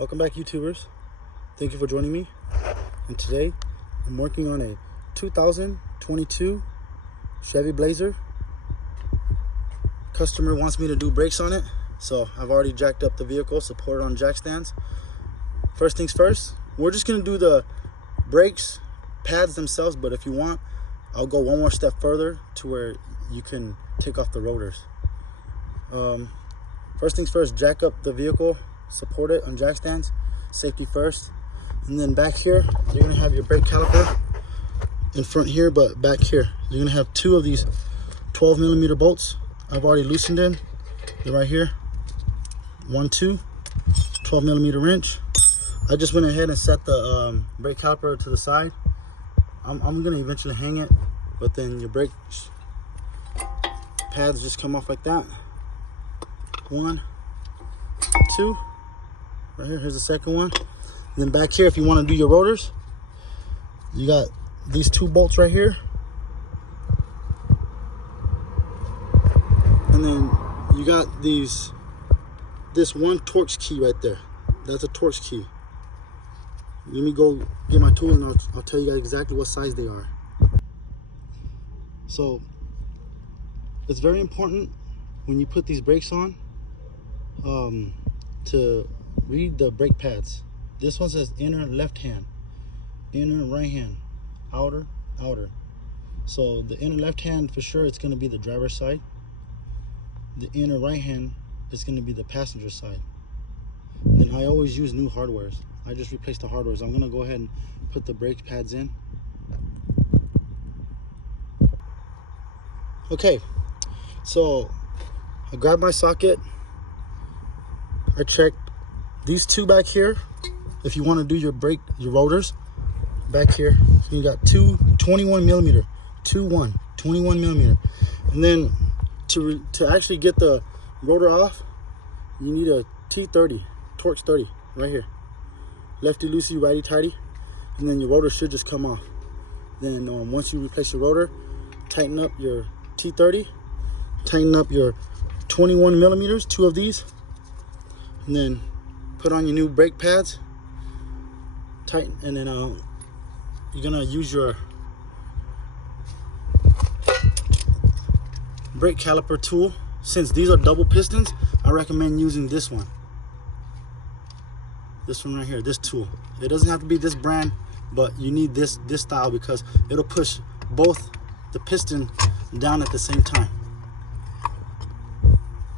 Welcome back, YouTubers. Thank you for joining me. And today I'm working on a 2022 Chevy Blazer. Customer wants me to do brakes on it, so I've already jacked up the vehicle, supported on jack stands. First things first, we're just gonna do the brakes pads themselves, but if you want, I'll go one more step further to where you can take off the rotors. First things first, jack up the vehicle, support it on jack stands, safety first. And then back here, you're gonna have your brake caliper in front here, but back here, you're gonna have two of these 12mm bolts. I've already loosened them. They're right here. 12mm wrench. I just went ahead and set the brake caliper to the side. I'm gonna eventually hang it, but then your brake pads just come off like that. 1, 2, right here. Here's the second one. And then back here, if you want to do your rotors, you got these two bolts right here, and then you got this one Torx key right there. That's a Torx key. Let me go get my tool and I'll tell you guys exactly what size they are. So it's very important when you put these brakes on to read the brake pads. This one says inner left hand, inner right hand, outer, outer. So the inner left hand, for sure, it's going to be the driver's side. The inner right hand is going to be the passenger side. Then I always use new hardwares. I just replaced the hardwares. I'm going to go ahead and put the brake pads in. Okay, so I grabbed my socket. I checked these two back here. If you want to do your rotors back here, you got two 21mm, 21mm. And then to actually get the rotor off, you need a T30, Torx 30 right here. Lefty loosey, righty tighty, and then your rotor should just come off. Then once you replace your rotor, tighten up your T30, tighten up your 21mm, two of these, and then put on your new brake pads, tighten, and then you're gonna use your brake caliper tool. Since these are double pistons, I recommend using this one. This one right here, this tool. It doesn't have to be this brand, but you need this style because it'll push both the piston down at the same time.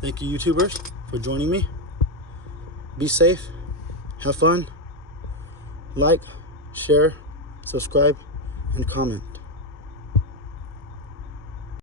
Thank you, YouTubers, for joining me. Be safe, have fun, like, share, subscribe, and comment.